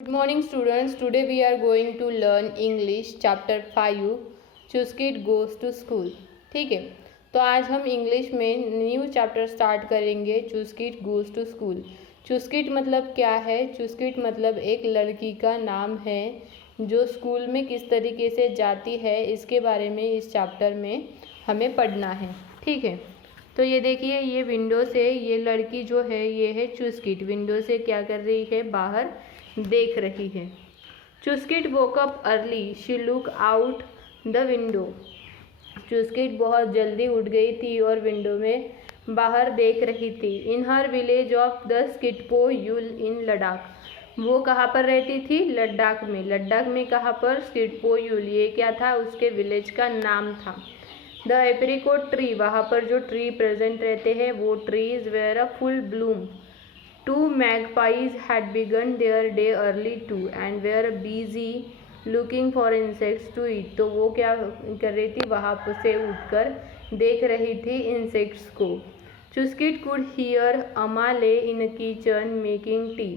Good morning students. Today we are going to learn English chapter 5 Chuskit goes to school. ठीक है, तो आज हम इंग्लिश में न्यू चैप्टर स्टार्ट करेंगे चुस्किट गोज टू स्कूल। चुस्किट मतलब क्या है? चुस्किट मतलब एक लड़की का नाम है जो स्कूल में किस तरीके से जाती है, इसके बारे में इस चैप्टर में हमें पढ़ना है। ठीक है, तो ये देखिए, ये विंडो से ये लड़की जो है ये है चुस्किट। विंडो से क्या कर रही है? बाहर देख रही है। Chuskit woke up early, she look out the window. Chuskit बहुत जल्दी उठ गई थी और विंडो में बाहर देख रही थी। इन हर विलेज ऑफ द स्किटपो यूल इन लद्दाख। वो कहाँ पर रहती थी? लद्दाख में। लद्दाख में कहाँ पर? स्किटपो यूल। ये क्या था? उसके विलेज का नाम था। द एप्रिकॉट ट्री, वहाँ पर जो ट्री प्रेजेंट रहते हैं वो trees where a full Bloom. Two magpies had begun their day early too and were busy looking for insects to eat. तो वो क्या कर रही थी? वहाँ से उठकर देख रही थी इंसेक्ट्स को। चुस्किट could hear अमाले in a kitchen making tea.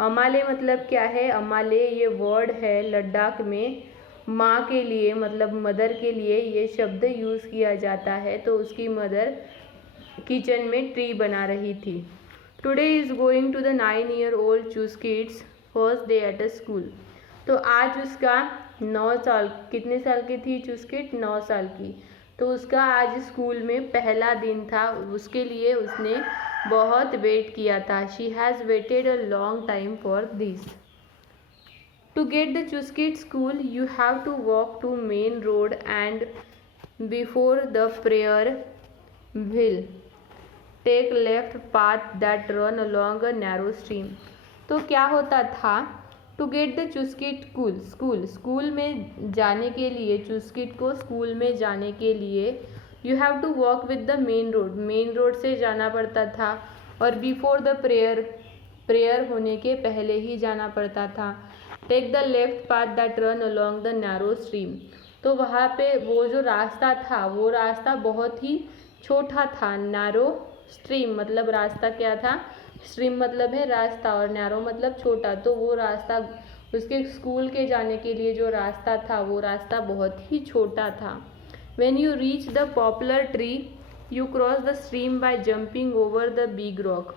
अमाले मतलब क्या है? अमाले ये वर्ड है लद्दाख में माँ के लिए, मतलब मदर के लिए ये शब्द यूज़ किया जाता है। तो उसकी मदर किचन में ट्री बना रही थी। Today is going to the 9-year-old Chuskit's first day at a school. तो आज उसका 9 साल, कितने साल की थी चुस्किट? 9 साल की। तो उसका आज स्कूल में पहला दिन था, उसके लिए उसने बहुत वेट किया था। She has waited a long time for this. To get the Chuskit school you have to walk to main road and before the prayer wheel take left path that run along a narrow stream. तो क्या होता था? To get the Chuskit school में जाने के लिए, चुस्किट को school में जाने के लिए you have to walk with the main road से जाना पड़ता था। और बिफोर द प्रेयर होने के पहले ही जाना पड़ता था। Take the left path that run along the narrow stream. तो वहाँ पे वो जो रास्ता था वो रास्ता बहुत ही छोटा था। नैरो स्ट्रीम मतलब रास्ता क्या था? स्ट्रीम मतलब है रास्ता और नैरो मतलब छोटा। तो वो रास्ता, उसके स्कूल के जाने के लिए जो रास्ता था वो रास्ता बहुत ही छोटा था। When you reach the poplar tree, you cross the stream by jumping over the big rock.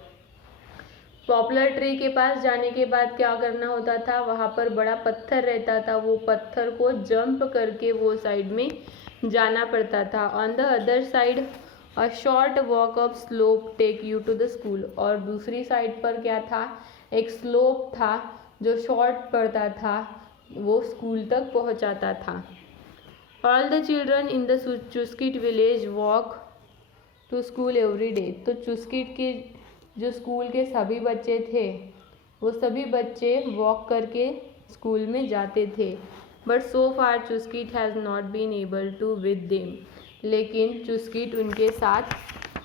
Popular tree के पास जाने के बाद क्या करना होता था? वहाँ पर बड़ा पत्थर रहता था, वो पत्थर को जंप करके वो साइड में जाना पड़ता था। On the other side a short walk up slope take you to the school. और दूसरी साइड पर क्या था? एक स्लोप था जो शॉर्ट पड़ता था, वो स्कूल तक पहुंचाता था। All the children in the Chuskit village walk to school every day. तो चुस्किट के जो स्कूल के सभी बच्चे थे वो सभी बच्चे वॉक करके स्कूल में जाते थे। But so far Chuskit has not been able to with them. लेकिन चुस्किट उनके साथ,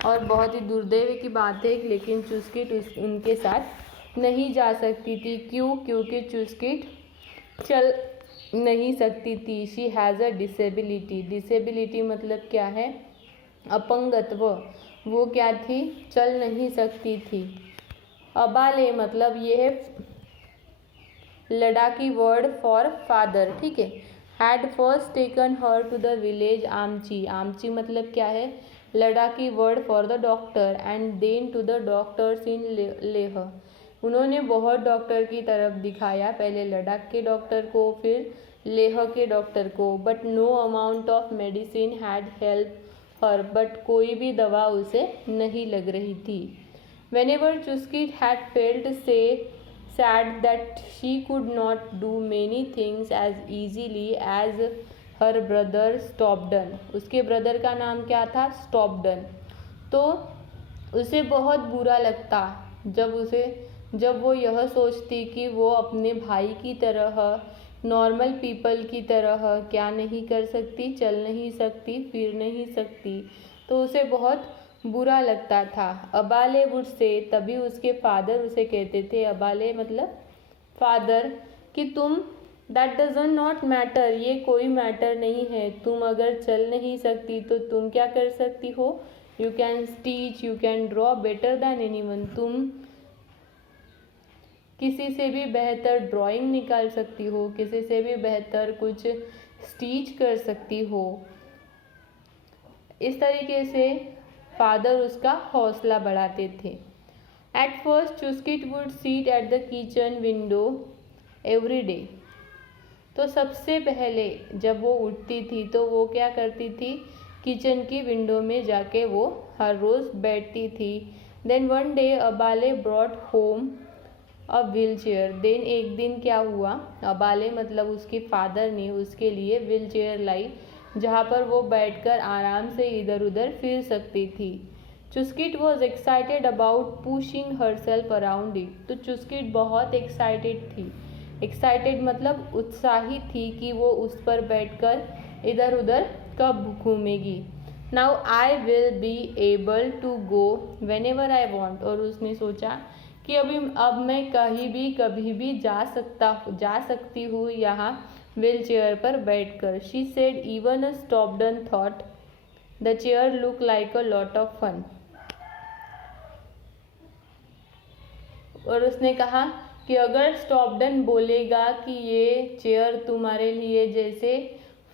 और बहुत ही दुर्दैव की बात है, लेकिन चुस्किट उनके साथ नहीं जा सकती थी। क्यों? क्योंकि चुस्किट चल नहीं सकती थी। She has a disability. Disability मतलब क्या है? अपंगत्व। वो क्या थी? चल नहीं सकती थी। अबाले मतलब ये है लद्दाखी वर्ड फॉर फादर। ठीक है। Had first taken her to the village amchi. Amchi मतलब क्या है? Ladakhi word for the doctor. And then to the doctors in Leh. उन्होंने बहुत डॉक्टर की तरफ दिखाया, पहले लद्दाख के डॉक्टर को, फिर लेह के डॉक्टर को। But no amount of medicine had help her. बट कोई भी दवा उसे नहीं लग रही थी। Whenever Chuskit had felt sad that she could not do many things as easily as her brother Stopdon. उसके ब्रदर का नाम क्या था? स्टॉपडन। तो उसे बहुत बुरा लगता जब वो यह सोचती कि वो अपने भाई की तरह, नॉर्मल पीपल की तरह क्या नहीं कर सकती? चल नहीं सकती, फिर नहीं सकती। तो उसे बहुत बुरा लगता था। अबाले वुड से, तभी उसके फादर उसे कहते थे, अबाले मतलब फादर, कि तुम, दैट डजंट नॉट मैटर, ये कोई मैटर नहीं है। तुम अगर चल नहीं सकती तो तुम क्या कर सकती हो? You can teach, you can draw better than anyone. तुम किसी से भी बेहतर ड्राइंग निकाल सकती हो, किसी से भी बेहतर कुछ स्टिच कर सकती हो। इस तरीके से फादर उसका हौसला बढ़ाते थे। At first Chuskit would sit at the kitchen window every day. तो सबसे पहले जब वो उठती थी तो वो क्या करती थी, किचन की विंडो में जाके वो हर रोज़ बैठती थी। Then one day Abale brought home a wheel chair. Then एक दिन क्या हुआ, अबाले मतलब उसके फादर ने उसके लिए व्हील चेयर लाई, जहाँ पर वो बैठकर आराम से इधर उधर फिर सकती थी। Chuskit was excited about pushing herself around it. तो चुस्किट बहुत एक्साइटेड थी, एक्साइटेड मतलब उत्साहित थी कि वो उस पर बैठकर इधर उधर कब घूमेगी। Now I will be able to go whenever I want. और उसने सोचा कि अब मैं कहीं भी कभी भी जा सकती हूँ यहाँ व्हील चेयर पर बैठकर। She said even a Stobdan thought the chair look like a lot of fun. और उसने कहा कि अगर स्टॉपडन बोलेगा कि ये चेयर तुम्हारे लिए जैसे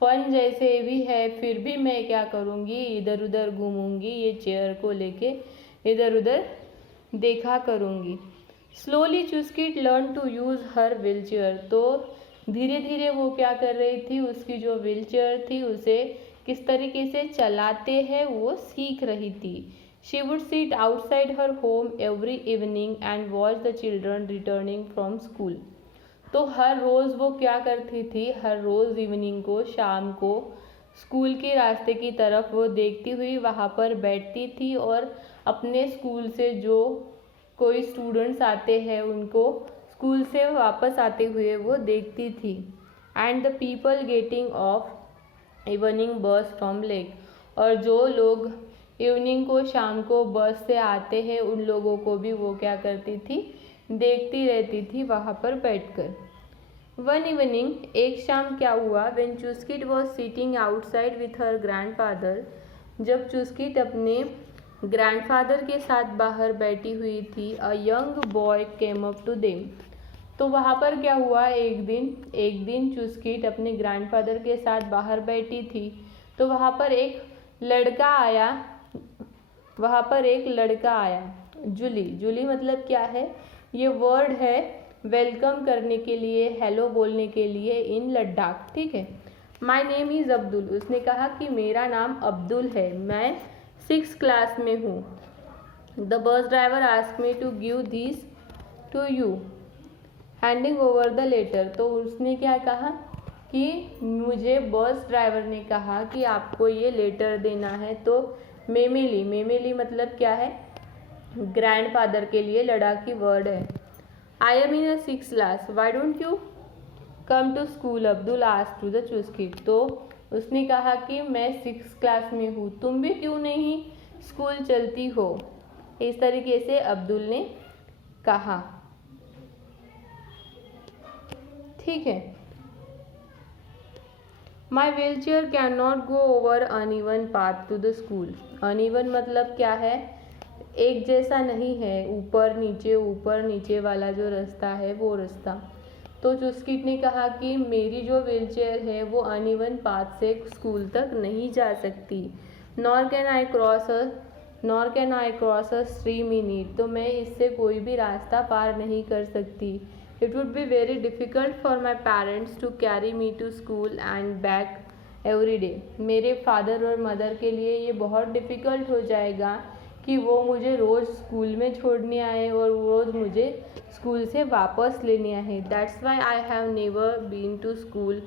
फन जैसे भी है, फिर भी मैं क्या करूँगी, इधर उधर घूमूंगी, ये चेयर को लेके इधर उधर देखा करूँगी। Slowly Chuskit learn to use her wheel chair. तो धीरे धीरे वो क्या कर रही थी, उसकी जो व्हील चेयर थी उसे किस तरीके से चलाते हैं वो सीख रही थी। She would sit outside her home every evening and watch the children returning from school. तो हर रोज़ वो क्या करती थी, हर रोज़ इवनिंग को, शाम को स्कूल के रास्ते की तरफ वो देखती हुई वहाँ पर बैठती थी और अपने स्कूल से जो कोई स्टूडेंट्स आते हैं उनको स्कूल से वापस आते हुए वो देखती थी। And the people getting off evening बस फ्रॉम लेक। और जो लोग इवनिंग को, शाम को बस से आते हैं, उन लोगों को भी वो क्या करती थी, देखती रहती थी वहाँ पर बैठकर। वन इवनिंग, एक शाम क्या हुआ, when Chuskit was sitting outside with her grandfather. जब चुस्किट अपने ग्रैंडफादर के साथ बाहर बैठी हुई थी, a young boy came up to them. तो वहाँ पर क्या हुआ, एक दिन चुस्किट अपने ग्रैंडफादर के साथ बाहर बैठी थी, तो वहाँ पर एक लड़का आया। जूली मतलब क्या है, ये वर्ड है वेलकम करने के लिए, हेलो बोलने के लिए इन लद्दाख, ठीक है। My name is Abdul. उसने कहा कि मेरा नाम अब्दुल है, मैं 6th क्लास में हूँ। The bus driver ask me to give this to you handing over the letter. तो उसने क्या कहा कि मुझे बस ड्राइवर ने कहा कि आपको ये लेटर देना है। तो मेमेली मतलब क्या है, ग्रैंडफादर के लिए लड़ाकी वर्ड है। I am in a 6th class, why don't you come to school, Abdul asked to the Chuskit. तो उसने कहा कि मैं 6th क्लास में हूँ, तुम भी क्यों नहीं स्कूल चलती हो, इस तरीके से अब्दुल ने कहा, ठीक है। My wheel chair can not go over uneven path to the school. Uneven मतलब क्या है, एक जैसा नहीं है, ऊपर नीचे वाला जो रास्ता है वो रास्ता। तो चुस्किट ने कहा कि मेरी जो व्हील चेयर है वो अनइवन पाथ से स्कूल तक नहीं जा सकती। Nor can I cross a stream in it. तो मैं इससे कोई भी रास्ता पार नहीं कर सकती। It would be very difficult for my parents to carry me to school and back every day. मेरे फादर और मदर के लिए ये बहुत डिफ़िकल्ट हो जाएगा कि वो मुझे रोज़ स्कूल में छोड़ने आए और रोज़ मुझे स्कूल से वापस लेने आए। That's why I have never been to school,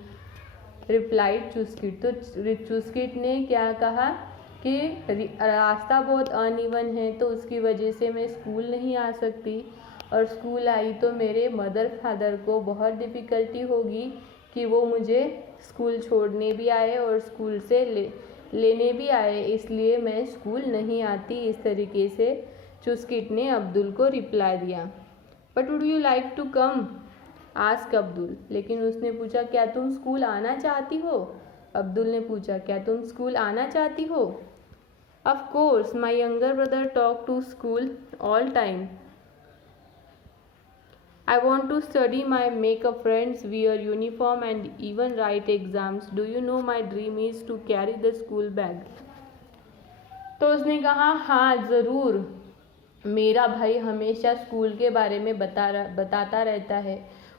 replied चुस्किट। तो चुस्किट ने क्या कहा कि रास्ता बहुत अनइवन है, तो उसकी वजह से मैं स्कूल नहीं आ सकती, और स्कूल आई तो मेरे मदर फादर को बहुत डिफ़िकल्टी होगी कि वो मुझे स्कूल छोड़ने भी आए और स्कूल से लेने भी आए, इसलिए मैं स्कूल नहीं आती। इस तरीके से चुस्किट ने अब्दुल को रिप्लाई दिया। But would you like to come, ask Abdul. लेकिन उसने पूछा क्या तुम स्कूल आना चाहती हो, अब्दुल ने पूछा क्या तुम स्कूल आना चाहती हो। Of course my younger brother talk to school all time. I want to study my make a friends, wear uniform and even write exams. Do you know my dream is to carry the school bag. तो उसने कहा हाँ ज़रूर, मेरा भाई हमेशा school के बारे में बताता रहता है,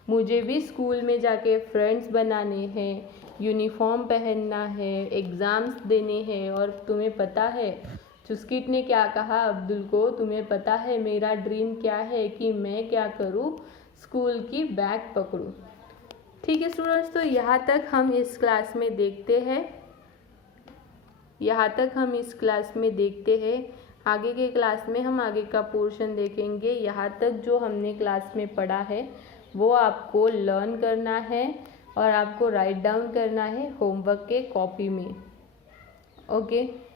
मुझे भी स्कूल में जाके फ्रेंड्स बनाने हैं, यूनिफॉर्म पहनना है, एग्ज़ाम्स देने हैं। और तुम्हें पता है चुस्किट ने क्या कहा अब्दुल को, तुम्हें पता है मेरा ड्रीम क्या है कि मैं क्या करूँ, स्कूल की बैग पकड़ूँ। ठीक है स्टूडेंट्स, तो यहाँ तक हम इस क्लास में देखते हैं। आगे के क्लास में हम आगे का पोर्शन देखेंगे। यहाँ तक जो हमने क्लास में पढ़ा है वो आपको लर्न करना है और आपको राइट डाउन करना है होमवर्क के कॉपी में। ओके।